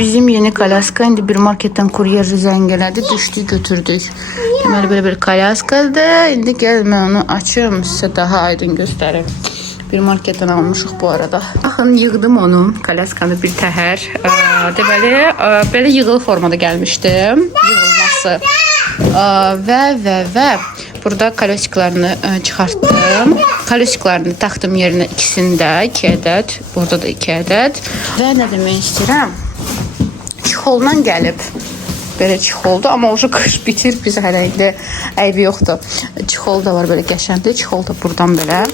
Bizim yeni kalyaska indi bir marketten kuryer zəng elədi, düşdü götürdük. Deməli böyle bir kalyaskadır. İndi gəl mən onu açım, sizə daha aydın göstərim. Bir marketten almışıq bu arada. Baxın, yığdım onu, kalyaskanı bir təhər. Deməli belə yığılı formada gəlmişdim. Yığılması. Və burada kolyosiklarını çıxartdım. Kolyosiklarını taxdım yerinə ikisində 2 ədəd. Burada da 2 ədəd. Və nə demək istəyirəm? Çixoldan gəlib. Belə çixoldu, amma o qış bitir. Biz hələ indi əybi yoxdur. Çixol da var, belə qəşəngdir. Çixol da buradan belə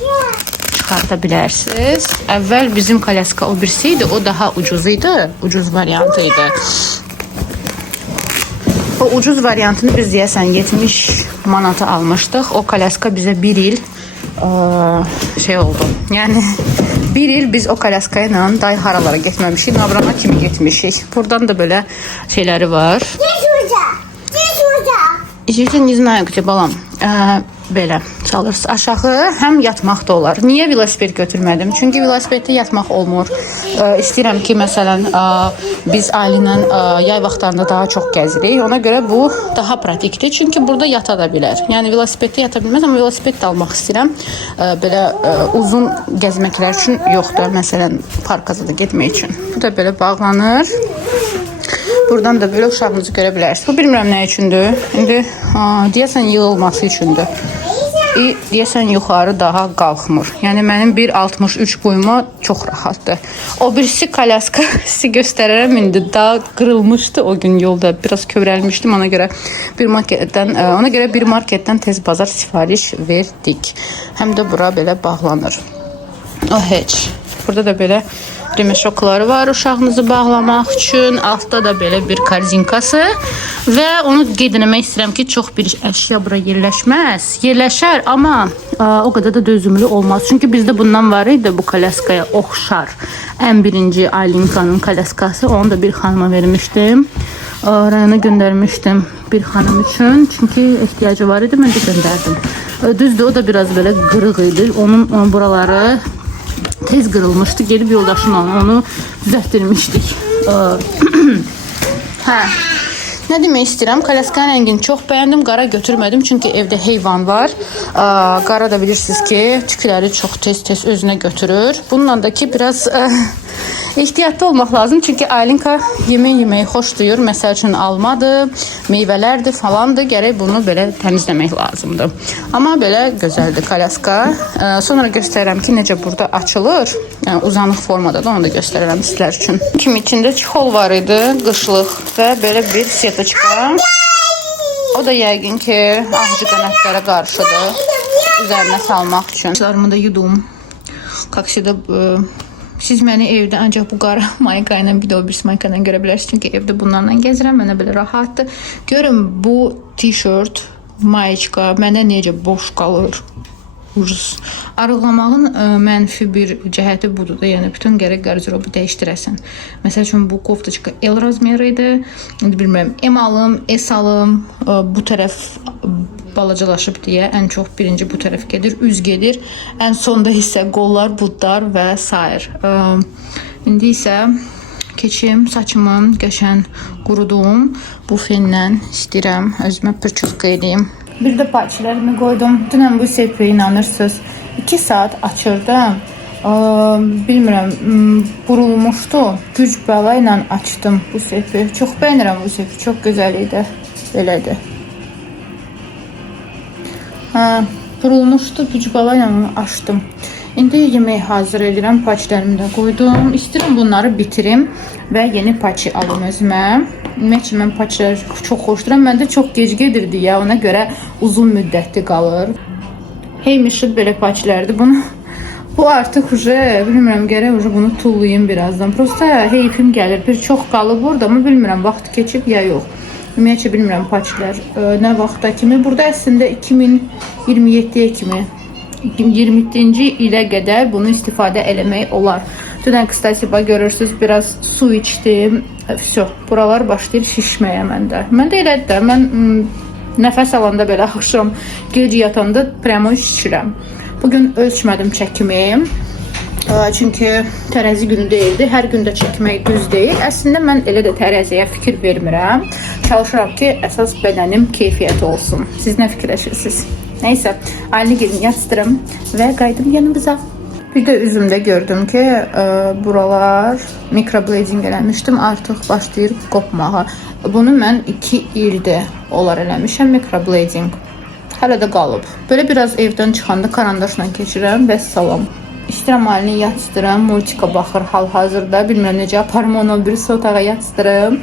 çıxarta bilərsiniz. Əvvəl bizim kalyaska o birisi idi. O daha ucuz idi. Ucuz variantı idi. O ucuz variantını biz deyəsən 70 manata almışdıq. O kalyaska bizə bir il şey oldu. Yəni bir il biz o kalyaska ilə day haralara getməmişik. Navrana kimi getmişik. Buradan da belə şeyləri var. İşte ne знаю, где balam. Belə çalırsınız aşağı, həm yatmaq da olar. Niyə velosiped götürmədim? Çünki velosipeddə yatmaq olmur. İstəyirəm ki, məsələn, biz ailə yay vaxtlarında daha çox gəzirik. Ona görə bu daha pratikdir. Çünki burada yata da bilər. Yəni velosipeddə yata bilməz, amma velosiped də almaq istəyirəm. Belə uzun gəzməklər üçün yoxdur. Məsələn, parka da getmək üçün. Bu da belə bağlanır. Buradan da böyle uşağınızı görə bilərsiniz. Bu bilmirəm nə üçündür. İndi deyəsən yığılması üçündür. Deyəsən yuxarı daha qalxmır. Yəni mənim 1.63 boyuma çox rahatdır. O birisi kalyaska sizi göstərərəm indi. Daha qırılmışdı o gün yolda. Biraz kövrəlmişdim, ona görə bir marketdən tez bazar sifariş verdik. Həm də bura belə bağlanır. O heç. Burada da belə remeşokları var uşağınızı bağlamaq üçün. Altda da belə bir korzinkası və onu qeyd etmək istəyirəm ki, çox bir əşya bura yerləşməz. Yerləşər, amma o qədər də dözümlü olmaz. Çünki bizdə bundan var idi, bu kalyaskaya oxşar. Ən birinci Aylinkanın kalyaskası, onu da bir xanıma vermişdim. Rayona göndərmişdim bir xanım üçün. Çünki ehtiyacı var idi, mən də göndərdim. Düzdür, o da biraz belə qırıq idi. Onun buraları tez qırılmışdı. Gelib yoldaşımla onu düzəltdirmişdik. Hə. Nə demək istəyirəm? Kalyaskanın rəngini çox bəyəndim. Qara götürmədim çünki evdə heyvan var. Qara da bilirsiniz ki, tükləri çox tez-tez özünə götürür. Bununla da ki biraz ehtiyatlı olmaq lazım. Çünki Aylinka yemək xoş duyur. Məsəl üçün almadır, meyvələrdir falandır. Gərək bunu belə təmizləmək lazımdır. Amma belə gözəldir kalyaska. Sonra göstərirəm ki, necə burada açılır. Yəni uzanıq formada da onu da göstərirəm sizlər üçün. Kim içində çixol var idi, qışlıq və belə bir siyatoçka. O da yəqin ki, ağcı qanatlara qarşıdır. Üzərinə salmaq üçün. Saçlarımı da yudum. Kaksida siz məni evdə ancaq bu qara mayka ilə bir də o birisi mayka ilə görə bilərsiniz. Çünki evdə bunlarla gəzirəm. Mənə belə rahatdır. Görün bu tişört, mayiçka mənə necə boş qalır. Ucuz. Arıqlamağın mənfi bir cəhəti budur da, yəni bütün gərək qardırobu dəyişdirəsən. Məsəl üçün bu koftaçka L razmeri idi. İndi bilmirəm, M alım, S alım, bu tərəf balacalaşıb deyə ən çox birinci bu tərəf gedir, üz gedir. Ən sonda isə qollar, budlar və s. İndi isə keçim saçımı qəşən qurudum. Bu fenlə istəyirəm özümə pırçılıq edeyim. Bir də paçilərimi qoydum. Dünən bu sepi inanırsınız 2 saat açırdım. Bilmirəm, burulmuşdu. Güc bəla ilə açdım bu sepi. Çox bəyənirəm bu sepi. Çox gözəl idi. Belədir. Burulmuşdu. Güc bəla ilə onu açdım. İndi yemək hazır edirəm. Paçilərimi də qoydum. İstəyirəm bunları bitirim və yeni paçi alım özümə. Ümumiyyətlə mən paçiləri çox xoşduram. Məndə çox gec gedirdi ya, ona görə uzun müddətli qalır. Heymişib belə paçilərdir. Bu artıq bilmirəm, gərək bunu tullayayım birazdan. Prosta heyfim gəlir. Bir çox qalıb burada, amma bilmirəm vaxt keçib ya yox. Ümumiyyətlə bilmirəm paçilər nə vaxta kimi. Burada əslində 2027-yə kimi 20-ci ilə qədər bunu istifadə eləmək olar. Dünən kıstasi görürsünüz, biraz su içdim. Buralar başlayır şişməyə məndə. Məndə elədir də, mən nəfəs alanda belə axşam, gec yatanda prəmo şişirəm. Bugün ölçmədim çəkimi. Çünki tərəzi günü deyildi. Hər gün də çəkmək düz deyil. Əslində mən elə də tərəziyə fikir vermirəm. Çalışıram ki, əsas bədənim keyfiyyəti olsun. Siz nə fikirləşirsiniz? Nəysə, Aylini gedin yatsıdırım və qayıdım yanımıza. Bir də üzümdə gördüm ki, buralar mikroblading eləmişdim. Artıq başlayır qopmağa. Bunu mən 2 ildir olar eləmişəm mikroblading. Hələ də qalıb. Belə biraz evdən çıxanda karandaşla keçirəm və salam. İstəyirəm Aylini yatsıdırım. Multika baxır hal-hazırda. Bilmirəm necə aparım onu birisi otağa yatsıdırım.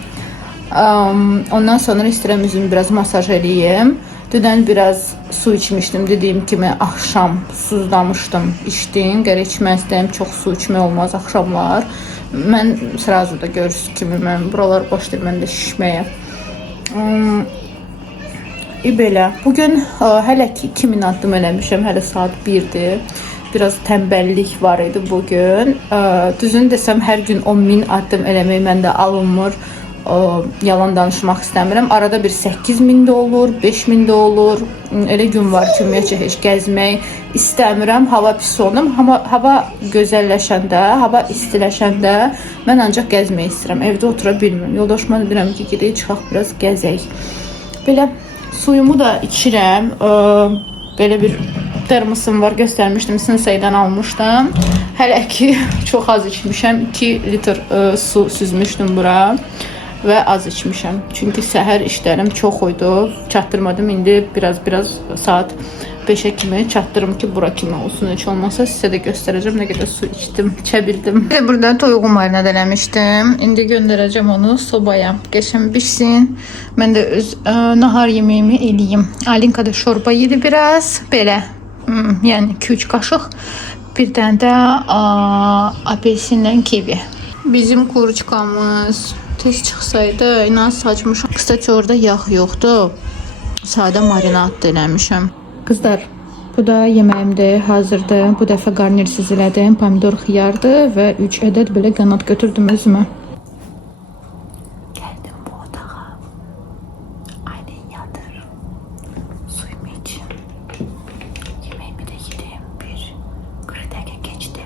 Ondan sonra istəyirəm üzümü biraz masaj eləyim. Dünən biraz su içmişdim. Dediyim kimi axşam susuzlamışdım, içdim. Gərək içməzdim. Çox su içmək olmaz axşamlar. Mən sırası da görürsünüz kimi mən buralar başlayır məndə şişməyə. Belə. Bugün hələ ki 2000 addım eləmişəm. Hələ saat 1-dir. Biraz tənbəllik var idi bugün. Düzünü desəm hər gün 10.000 addım eləmək məndə alınmır. Yalan danışmaq istəmirəm. Arada bir 8.000 də olur, 5.000 də olur. Elə gün var ki, ümumiyyətcə heç gəzmək istəmirəm. Hava pis olunum. Hava gözəlləşəndə, hava istiləşəndə mən ancaq gəzmək istəyirəm. Evdə otura bilmirəm. Yoldaşıma deyirəm ki, gedək çıxaq biraz gəzək. Belə suyumu da içirəm. Belə bir termosum var, göstərmişdim, Sensei'dən almışdım. Hələ ki çox az içmişəm. 2 litr su süzmüşdüm bura və az içmişəm. Çünki səhər işlərim çox idi. Çatdırmadım. İndi biraz saat 5-ə kimi çatdırım ki, bura kimi olsun. Heç olmasa sizə də göstərəcəm nə qədər su içdim, içə bildim. Burada toyuğu marinad eləmişdim. İndi göndərəcəm onu sobaya. Qəşəng bişsin. Mən də öz nahar yeməyimi eləyim. Alinka da şorba yedi biraz. Belə. Yəni 2-3 qaşıq. Bir dənə də apelsinlə kivi. Bizim kuruçkamız tez çıxsaydı, inan saçmışam. Kısaca orada yağ yoxdur. Sadə marinad eləmişəm. Qızlar, bu da yeməyimdir, hazırdır. Bu dəfə qarnirsiz elədim. Pomidor xiyardır və 3 ədəd belə qanat götürdüm özümə. Gəldim bu otağa. Aylin yatır. Suyumu içim. Yemeğimi de yedim. Bir 40 dakika geçti.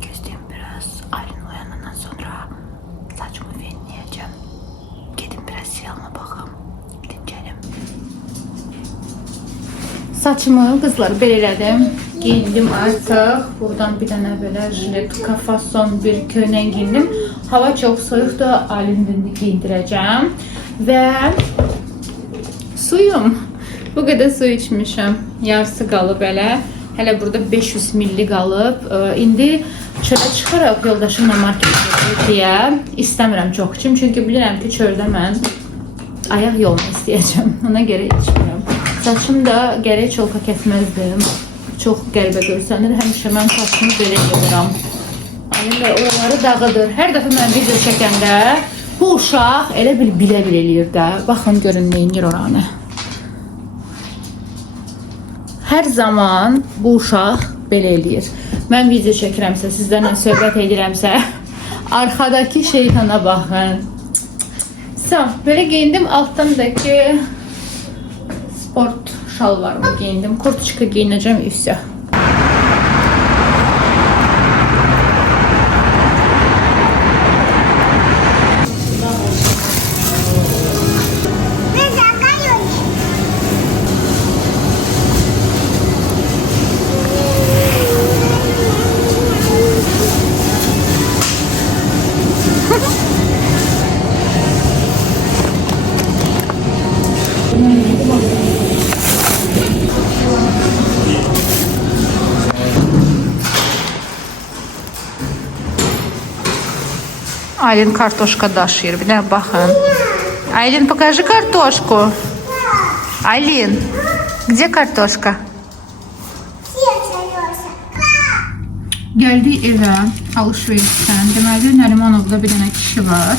Gözlüyüm biraz. Aylin uyanandan sonra saçımı fenleyeceğim. Gidin biraz silahıma bakım. Dincelim. Saçımı kızlar belirledim. Giyindim artık. Buradan bir tane böyle jilet kafason bir köynək giyindim. Hava çok soğuktu. Aylin'den giyindireceğim. Ve suyum. Bu kadar su içmişim. Yarısı qalıb elə. Hələ burada 500 milli qalıb. İndi çölə çıxaraq yoldaşımla marketə deyə istəmirəm çox içim. Çünki bilirəm ki, çöldə mən ayaq yolunu istəyəcəm. Ona görə içmirəm. Saçım da gərək çolka kəsməzdim. Çox qəribə görsənir. Həmişə mən saçımı belə gedirəm. Ayın da oraları dağıdır. Hər dəfə mən video çəkəndə bu uşaq elə bil bilə-bilə eləyir də. Baxın görün neyinir oranı. Hər zaman bu uşaq belə eləyir. Mən video çəkirəmsə, sizlərlə söhbət edirəmsə, arxadakı şeytana baxın. Belə giyindim. Altdan da ki sport şalvarımı giyindim. Kurtçika giyinəcəm üstə. Aylin kartoşka daşıyır. Bir de bakın. Aylin, покажи картошку. Aylin, где картошка? Geldi evə alışverişdən. Deməli, Nərimanovda bir dənə kişi var.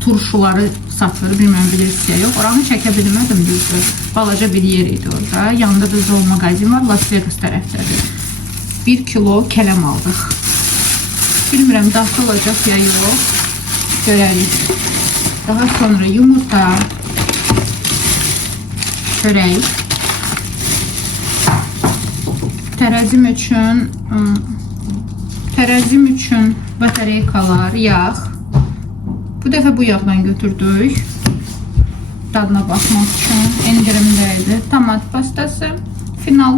turşuları satılır, bilməm bilirsə yox. Oranı çəkə bilmədim düzdür. Balaca bir yer idi orada. Yanında da Zool mağazin var, Las Vegas tərəfdədir. 1 kilo kələm aldıq. Bilmirəm, dadlı olacaq ya yox. Görərik. Daha sonra yumurta, çörək, tərəzim üçün batareykalar, yağ. Bu dəfə bu yağdan götürdük. Dadına baxmaq üçün endirimdəydi. Tomat pastası, final.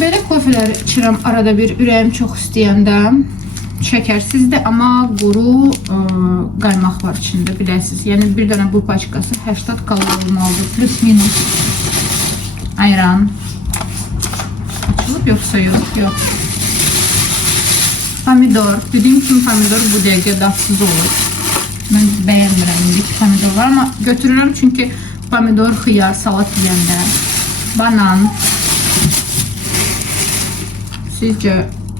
Belə kofelər içirəm arada bir, ürəyim çox istəyəndə. Şəkərsizdir, amma quru qaymaq var içində, biləsiniz. Yəni bir dənə bu paçkası 80 kalori olmalıdır, plus minus. Ayran. Açılıb yoxsa yox? Yox. Pomidor. Dediyim kimi pomidor bu dəqiqə dadsız olur. Mən bəyənmirəm indiki pomidorlar, amma götürürəm çünki pomidor, xiyar, salat yeyəndə. Banan. Sizcə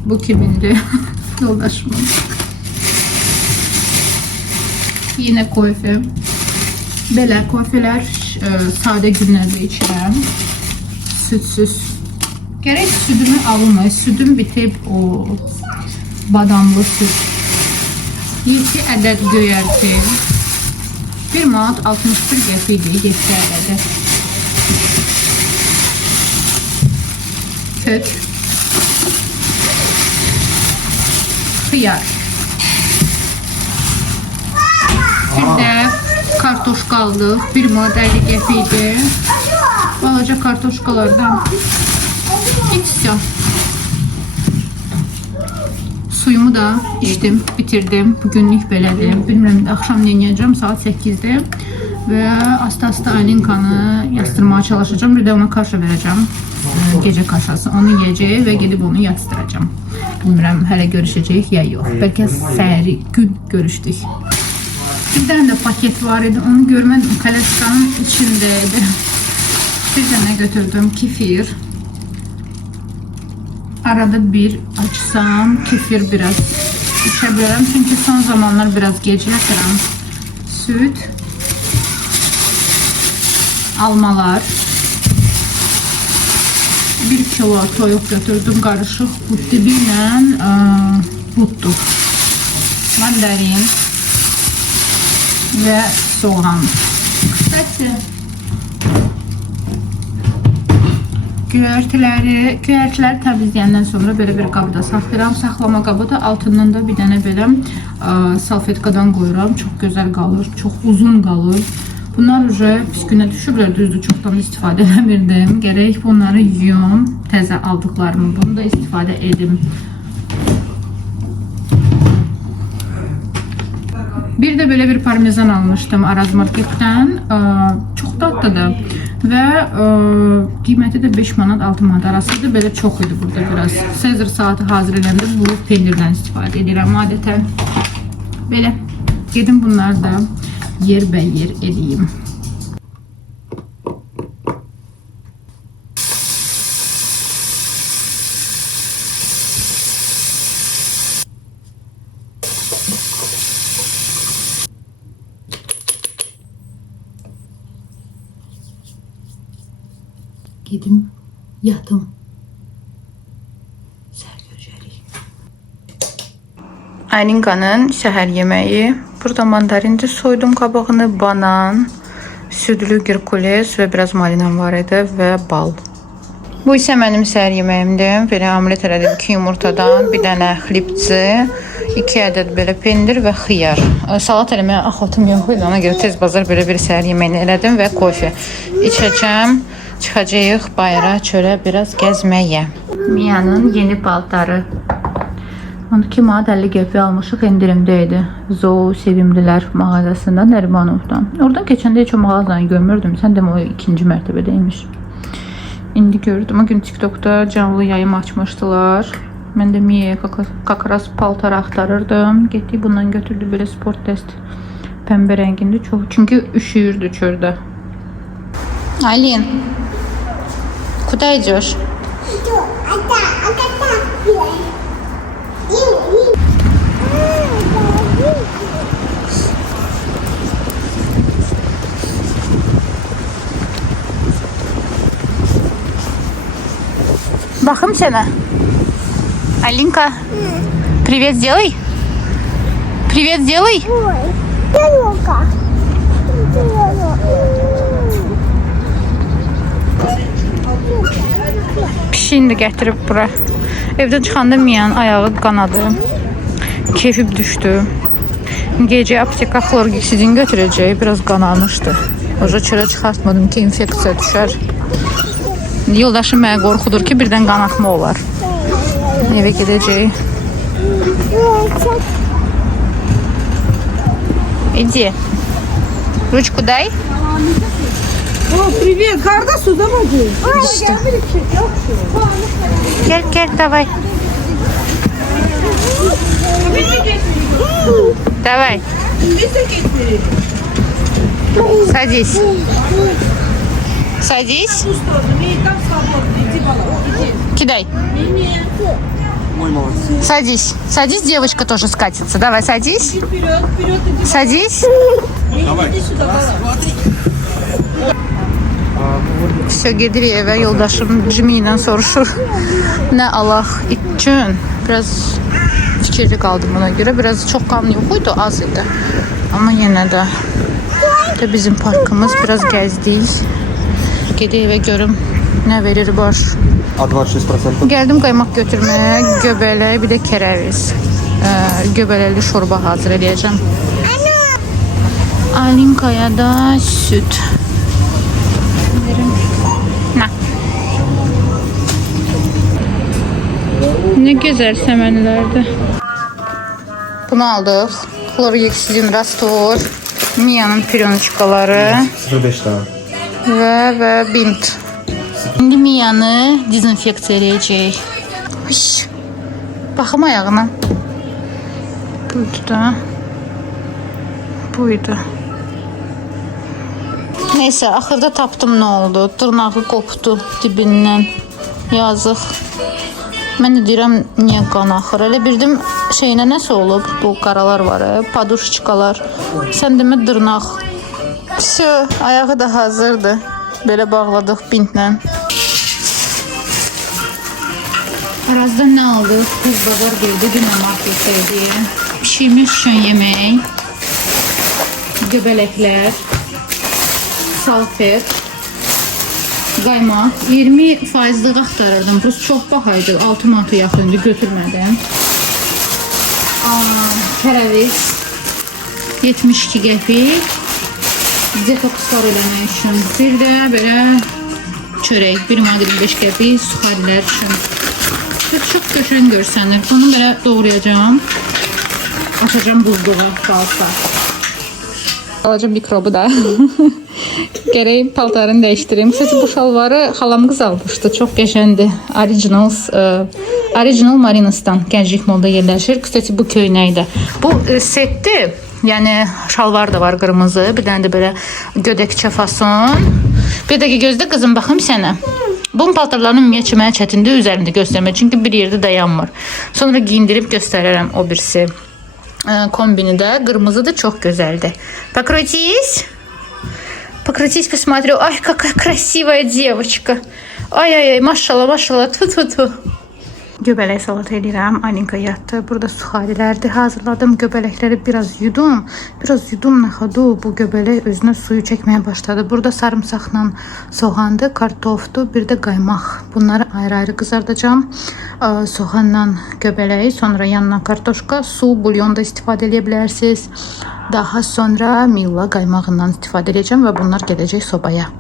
bu kimindir? Yoldaşımın. Yine kofe. Belə kofelər sadə günlərdə içirəm. Südsüz. Gərək südümü alınmay. Südüm bitib o badamlı süd. 7 ədəd göyərti. 1 manat 61 qəpikdir 7 ədədi. Kök. Xiyar. Bir də kartoşka aldıq. 1 manat 50 qəpikdir. Balaca kartoşkalardan içsəm. Suyumu da içdim, bitirdim. Bugünlük belədir. Bilmirəm, axşam yeniyəcəm saat 8-də və asta-asta Alinkanı yastırmaya çalışacağım. Bir də ona kaşa verəcəm. Gecə kaşası. Onu yiyəcək və gedib onu yatışdıracağım. Bilmirəm, hələ görüşəcəyik ya yox. Bəlkə səhəri gün görüşdük. Bir dənə də paket var idi. Onu görmədim. Kalaskanın içindəydi. Bir dənə götürdüm. Kefir. Arada bir açsam kefir biraz içə bilərəm. Çünki son zamanlar biraz gec yatıram. Süt. Almalar. 1 kilo toyuq götürdüm. Qarışıq but dibi ilə butdur. Mandarin və soğan. Kısaca göyərtiləri təmizləyəndən sonra belə bir qabda saxlayıram. Saxlama qabı da altından da bir dənə belə salfetkadan qoyuram. Çox gözəl qalır, çox uzun qalır. Bunlar pis günə düşüblər, düzdür, çoxdan istifadə eləmirdim. Gərək bunları yuyum, təzə aldıqlarımı, bunu da istifadə edim. Bir də belə bir parmezan almışdım Araz Marketdən. Çox dadlıdır və qiyməti də 5 manat 6 manat arasıdır. Belə çox idi burada biraz. Sezar saatı hazır edəndə bu pendirdən istifadə edirəm adətən. Belə gedim bunları da yer edeyim. Gedim yatım. Səhər görüşərik. Aylinkanın səhər yeməyi. Burada mandarinci soydum qabağını, banan, südlü girkules və biraz malinam var idi və bal. Bu isə mənim səhər yeməyimdir. Belə omlet elədim 2 yumurtadan, bir dənə xlibçi, 2 ədəd belə pendir və xiyar. Salat eləməyə axotum yox idi, ona görə tez bazar belə bir səhər yeməyini elədim və kofe içəcəm. Çıxacağıq bayıra çölə biraz gəzməyə. Mia'nın yeni paltarı. 12 manat 50 qəpik almışıq, endirimdə idi. Zool Sevimlilər mağazasında, Nərimanovdan. Oradan keçəndə heç o mağazanı görmürdüm. Sən demə o 2-ci mərtəbədəymiş. İndi gördüm. O gün TikTok'da canlı yayım açmışdılar. Mən də Mia'ya kakras paltar axtarırdım. Getdik bundan götürdü belə sport test. Pəmbə rəngində çox. Çünki üşüyürdü çöldə. Aylin. Куда идешь? Baxım sənə. Alinka. Привет сделай. Привет сделай. Pişiğini də gətirib bura. Evdən çıxanda Miyanın ayağı qanadı. Keyfi düşdü. Gece apteka xlorgeksidin götürəcək. Biraz qanamışdı. Oca çölə çıxartmadım ki, infeksiya düşər. Yoldaşım mənə qorxudur ki, birdən qanatma olar. Evə gedəcək. Иди. Ручку дай. О, привет, Гарда, сюда могу. Что? Гель, давай. Давай. Садись. Садись. Кидай. Садись. Садись, девочка тоже скатится. Давай, садись. Садись. Давай. Все, gedir evə, yoldaşım Jimmy ilə soruşur. Nə alaq üçün. Biraz fikirli qaldım buna görə. Biraz çox qan yox idi, az idi. Amma yenə də bizim parkımız, biraz gəzdik. Gedir evə görüm nə verir var. А 26%? Gəldim qaymaq götürməyə, göbələk, bir də kərəviz. Göbələkli şorba hazır edəcəm. Alinkaya da süt. Nə? Nə gözəl səmənlərdir. Bunu aldıq. Xlorgeksidin rastor, Miyanın pironçkaları 0,5 tane. və bint. İndi Miyanı dezinfeksiya edəcək. Baxım ayağına. Buydu da. Buydu. Neyse, axırda tapdım nə oldu. Dırnağı qopdu dibindən. Yazıq. Mən də deyirəm, niyə qan axır? Elə bildim şeyinə nəsə olub. Bu qaralar var, paduşçikalar. Sən demə dırnaq. Всё, ayağı da hazırdır. Belə bağladıq bintlə. Arazda nə aldıq? Buz bazar geldi, dünə marketdəydi. Pişirmiş şön yemək, göbələklər, salfet, qaymaq. 20%'lik axtarırdım. Buz çox baxaydı, 6 manata yaxındı, götürmədim. Kərəviz 72 qəpik. Detokslar eləmək üçün. Bir də belə çörək 1 manat 25 qəpik, suxarilər üçün. Çok köşen görsənir. Bunu belə doğrayacağım. Açacağım buzluğa qalsa. Alacağım mikrobu da. Gərək paltarını dəyişdireyim. Kısacası bu şalvarı xalam qız almışdı. Çox qəşəngdir. Original Marinas'dan Gənclik Molda yerləşir. Kısacası bu köynəkdə. Bu setdir. Yəni şalvar da var qırmızı. Bir dənə də belə gödəkçə fason. Bir dəqiqə gözlə qızım, baxım sənə. Bu paltarların ümumiyyətcə mənə çətindir üzərində göstərmək. Çünki bir yerdə dayanmır. Sonra giyindirib göstərərəm o birisi. Kombini də qırmızıdır, çox gözəldir. Покрутись. Покрутись, посмотрю. Ай, какая красивая девочка. Ay, maşallah, maşallah. Tu. Göbələk salat edirəm. Alinka yatdı. Burada suxarilərdir. Hazırladım. Göbələkləri biraz yudum. Nəxadu. Bu göbələk özünə suyu çəkməyə başladı. Burada sarımsaqla soğandı, kartofdu, bir də qaymaq. Bunları ayrı-ayrı qızardacağım. Soğanla göbələyi, sonra yanına kartoşka, su, bulyon da istifadə edə bilərsiniz. Daha sonra milla qaymağından istifadə edəcəm və bunlar gedəcək sobaya.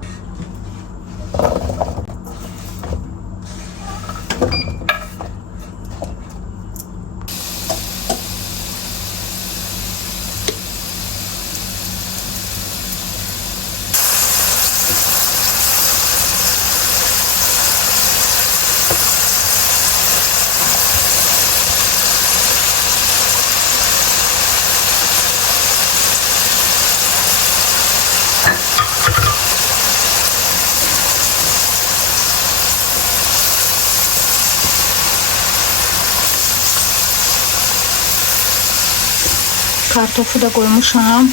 Kartofu da koymuşam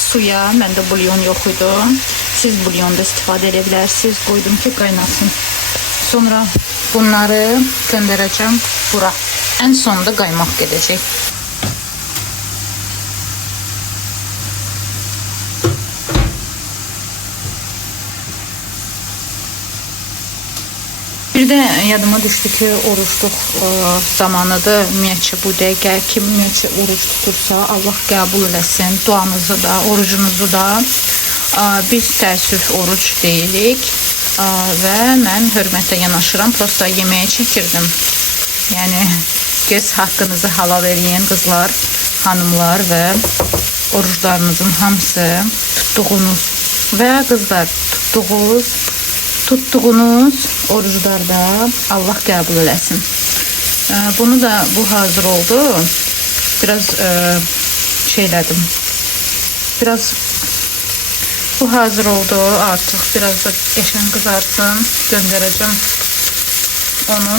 suya. Məndə bulyon yox idi. Siz bulyon da istifadə edə bilərsiniz. Qoydum ki qaynasın. Sonra bunları göndərəcəm bura. Ən sonunda qaymaq gedəcək. Bir də yadıma düşdü ki, oruçluq zamanıdır. Ümumiyyətcə bu dəqiqə kim ümumiyyətcə oruç tutursa, Allah qəbul eləsin duanızı da, orucunuzu da. Biz təəssüf oruç deyilik və mən hörmətlə yanaşıram. Prosta yeməyə çəkirdim. Yəni, göz haqqınızı halal eləyin qızlar, hanımlar və oruclarınızın hamısı tutduğunuz və qızlar tutduğunuz oruclarda Allah qəbul eləsin. Bunu da bu hazır oldu. Biraz şeylədim. Biraz bu hazır oldu artıq. Biraz da qəşəng qızarsın. Göndərəcəm onu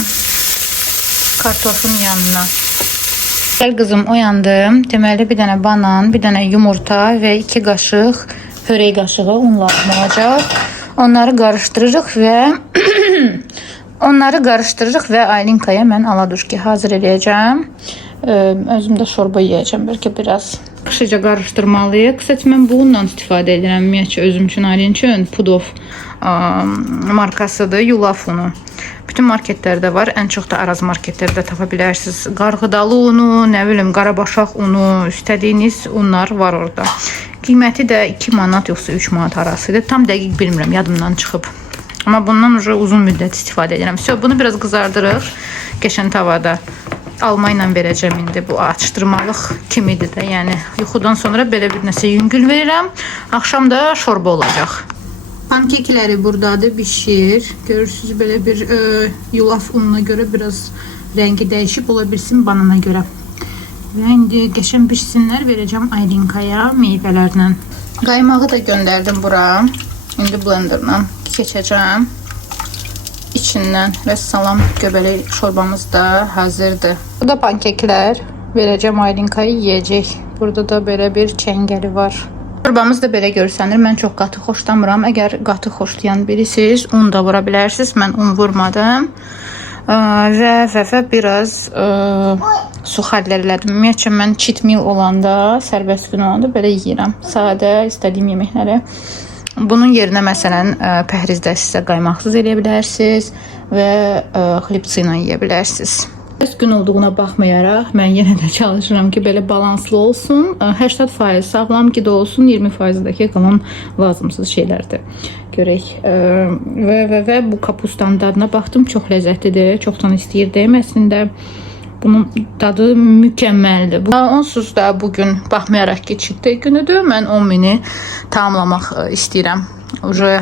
kartofun yanına. Qızım oyandım. Deməli bir dənə banan, bir dənə yumurta və 2 qaşıq xörək qaşığı un lazım olacaq. Onları qarışdırırıq və Aylinkaya mən aladuşki hazır edəcəm. Özüm də şorba yeyəcəm. Bəlkə biraz yaxşıca qarışdırmalıyıq. Qısaca mən bununla istifadə edirəm. Ümumiyyətcə özüm üçün, Aylin üçün Pudov markasıdır, yulaf unu. Bütün marketlərdə var. Ən çox da Araz marketlərdə tapa bilərsiniz. Qarğıdalı unu, nə bilim, qarabaşaq unu, istədiyiniz unlar var orada. Qiyməti də 2 manat yoxsa 3 manat arasıdır. Tam dəqiq bilmirəm, yadımdan çıxıb. Amma bundan uzun müddət istifadə edirəm. Bunu biraz qızardırıq. Qəşəng tavada alma ilə verəcəm indi. Bu açdırmalıq kimidir də. Yəni yuxudan sonra belə bir nəsə yüngül verirəm. Axşam da şorba olacaq. Pankekləri buradadır, bişir. Görürsünüz belə bir yulaf ununa görə biraz rəngi dəyişib ola bilsin banana görə. Və indi qəşəng pişsinlər, verəcəm Aylinkaya meyvələrlə. Qaymağı da göndərdim bura. İndi blenderla keçəcəm içindən və salam göbələk şorbamız da hazırdır. Bu da pankeklər. Verəcəm Aylinkaya yeyəcək. Burada da belə bir çəngəli var. Şorbamız da belə görsənir. Mən çox qatı xoşlamıram. Əgər qatı xoşlayan birisiniz, un da vura bilərsiniz. Mən un vurmadım. Və biraz su xəllər elədim. Ümumiyyətcə mən cheat meal olanda, sərbəst gün olanda belə yeyirəm. Sadə, istədiyim yeməkləri. Bunun yerinə məsələn pəhrizdə sizə qaymaqsız eləyə bilərsiniz və xlipsi ilə yeyə bilərsiniz. Sərbəst gün olduğuna baxmayaraq mən yenə də çalışıram ki, belə balanslı olsun. 80% sağlam qida olsun, 20%-dəki qalan lazımsız şeylərdir. Görək. Və bu kapustanın dadına baxdım, çox ləzzətlidir. Çoxdan istəyirdim əslində. Bunun dadı mükəmməldir. Onsuz da bugün baxmayaraq ki, çitdə günüdür. Mən 10.000-i tamamlamaq istəyirəm.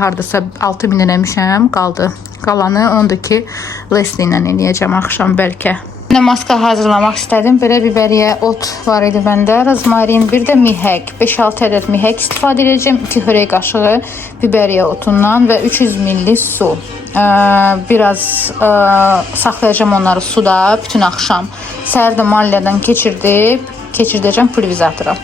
Hardasa 6.000 eləmişəm, qaldı. Qalanı ondur ki, Leslie ilə eləyəcəm axşam bəlkə. Maska hazırlamaq istədim. Belə biberiyə ot var idi məndə. Rozmarin, bir də mihək. 5-6 ədəd mihək istifadə edəcəm. 2 xörək qaşığı biberiyə otundan və 300 ml su. Biraz saxlayacağım onları suda bütün axşam. Səhər də maliyədən keçirdəcəm pulverizatora.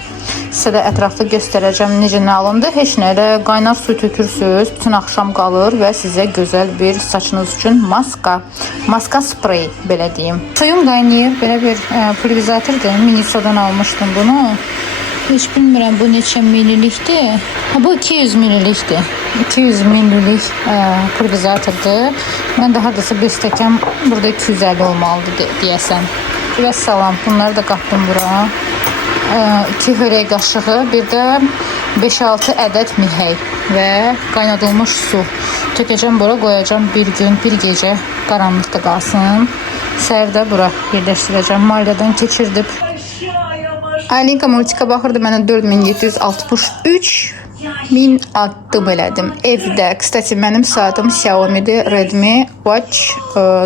Sizə də ətraflı göstərəcəm necə nə alındı. Heç nə elə qaynar su tökürsünüz, bütün axşam qalır və sizə gözəl bir saçınız üçün maska sprey belə deyim. Suyum qaynayır, belə bir pulverizatordur. Minisodan almışdım bunu. Heç bilmirəm bu neçə millilikdir. Bu 200 millilikdir. 200 millilik pulverizatordur. Mən də hardasa 1 stəkan, burada 250 olmalıdır deyəsən. Və salam, bunları da qatdım bura. 2 xörək qaşığı, bir də 5-6 ədəd mihək və qaynadılmış su. Tökəcəm bura, qoyacam bir gün, bir gecə qaranlıqda qalsın. Səhərdə bura yerləşdirəcəm. Maliyədən keçirdib. Aylinka multika baxırdı, mənə 4763 min addım elədim evdə. Kstati mənim saatım Xiaomi'dir, Redmi Watch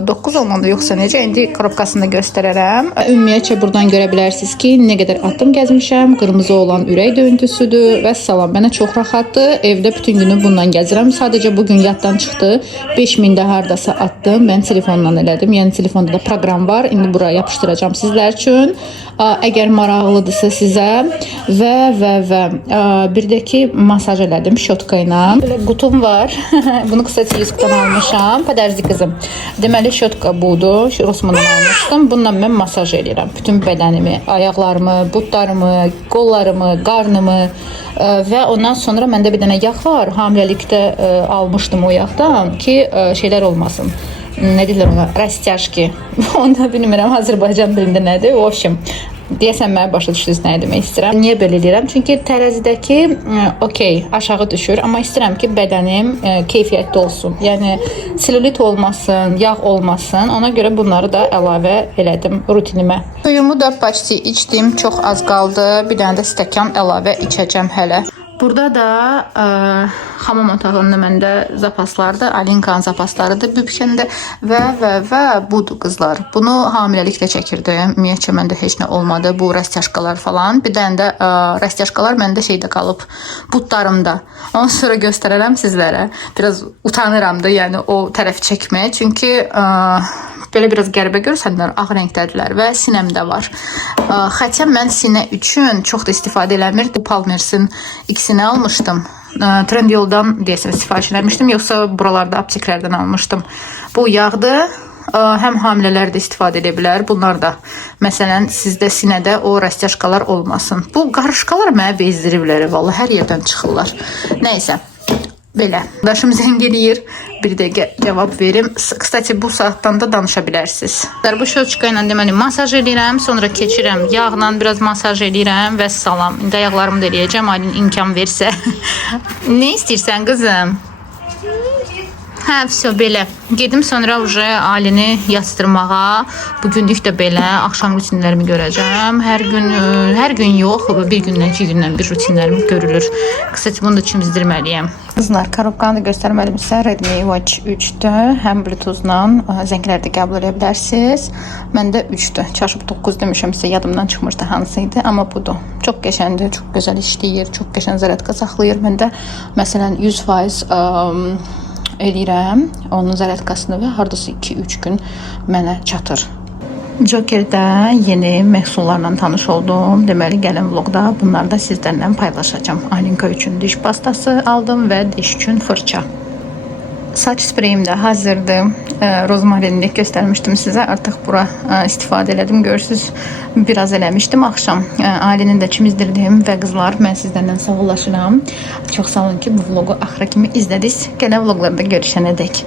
9 olmalı yoxsa necə? İndi korobkasını göstərərəm. Ümumiyyətcə buradan görə bilərsiniz ki, nə qədər addım gəzmişəm. Qırmızı olan ürək döyüntüsüdür və salam. Mənə çox rahatdır. Evdə bütün günü bundan gəzirəm. Sadəcə bugün yaddan çıxdı. 5000-də hardasa atdım. Mən telefondan elədim. Yəni telefonda da proqram var. İndi buraya yapışdıracağam sizlər üçün. Əgər maraqlıdırsa sizə və bir də ki masaj masaj elədim şotka ilə. Belə qutum var. Bunu kısaca Yusuf'dan almışam. Padarzi qızım. Deməli şotka budur. Rosmandan almışdım. Bununla mən masaj edirəm. Bütün bədənimi, ayaqlarımı, butlarımı, qollarımı, qarnımı və ondan sonra məndə bir dənə yağ var. Hamiləlikdə almışdım o yağdan ki şeylər olmasın. Ne deyirlər ona? Rastyaşki. Onu da bilmirəm Azərbaycan dilində nədir. O общем, deyəsən mənə başa düşdünüz nə demək istəyirəm. Niyə belə eləyirəm? Çünki tərəzidəki okey, aşağı düşür, amma istəyirəm ki, bədənim keyfiyyətli olsun. Yəni selülit olmasın, yağ olmasın. Ona görə bunları da əlavə elədim rutinimə. Suyumu da почти içdim, çox az qaldı. Bir dənə də stəkan əlavə içəcəm hələ. Burada da hamam otağında məndə zapaslardır, Alinkanın zapaslarıdır Bübkəndə və budur qızlar. Bunu hamiləlikdə çəkirdim. Ümumiyyətcə məndə heç nə olmadı. Bu rastyaşkalar falan. Bir dənə də rastyaşkalar məndə şeydə qalıb, butlarımda. Ondan sonra göstərərəm sizlərə. Biraz utanıram da, yəni o tərəfi çəkməyə. Çünki belə biraz qəribə görsənlər, ağ rəngdədirlər və sinəmdə var. Xətə mən sinə üçün çox da istifadə eləmirdim. Palmersin ikisini almışdım. Trendyoldan deyəsən sifariş eləmişdim, yoxsa buralarda apteklərdən almışdım. Bu yağdır. Həm hamilələr də istifadə edə bilər. Bunlar da məsələn sizdə sinədə o rastyaşkalar olmasın. Bu qarışqalar mənə bezdiriblər, vallahi hər yerdən çıxırlar. Nəysə. Belə. Daşım zəng eləyir. Bir dəqiqə cavab verim. Kstati bu saatdan da danışa bilərsiniz. Bu şoçka ilə deməli masaj edirəm, sonra keçirəm yağla biraz masaj edirəm və salam. İndi ayaqlarımı da eləyəcəm, Aylin imkan versə. Nə istəyirsən qızım? Hə, все belə. Gedim sonra Aylini yatırmağa. Bugünlük də belə axşam rutinlərimi görəcəm. Hər gün yox, bir gündən, 2 gündən bir rutinlərim görülür. Kısaca bunu da çimizdirməliyəm. Qızlar, korobkanı da göstərməliyim sizə. Redmi Watch 3-dür. Həm Bluetooth-la zəngləri də qəbul edə bilərsiniz. Məndə 3-dür. Çaşıb 9 demişəm sizə, yadımdan çıxmışdı hansıydı, amma budur. Çox qəşəngdir, çox gözəl işləyir, çox qəşəng zərərtka saxlayır. Məndə məsələn 100% eləyirəm onun zərərtkasını və hardasa 2-3 gün mənə çatır. Joker'də yeni məhsullarla tanış oldum. Deməli gələn vlogda bunları da sizlərlə paylaşacağım. Alinka üçün diş pastası aldım və diş üçün fırça. Saç spreyim də hazırdır. Rozmarinli göstərmişdim sizə. Artıq bura istifadə elədim. Görürsünüz, biraz eləmişdim axşam. Ailəni də çimizdirdim və qızlar, mən sizlərlə sağollaşıram. Çox sağ olun ki, bu vlogu axıra kimi izlədiniz. Gələn vloglarda görüşənədək.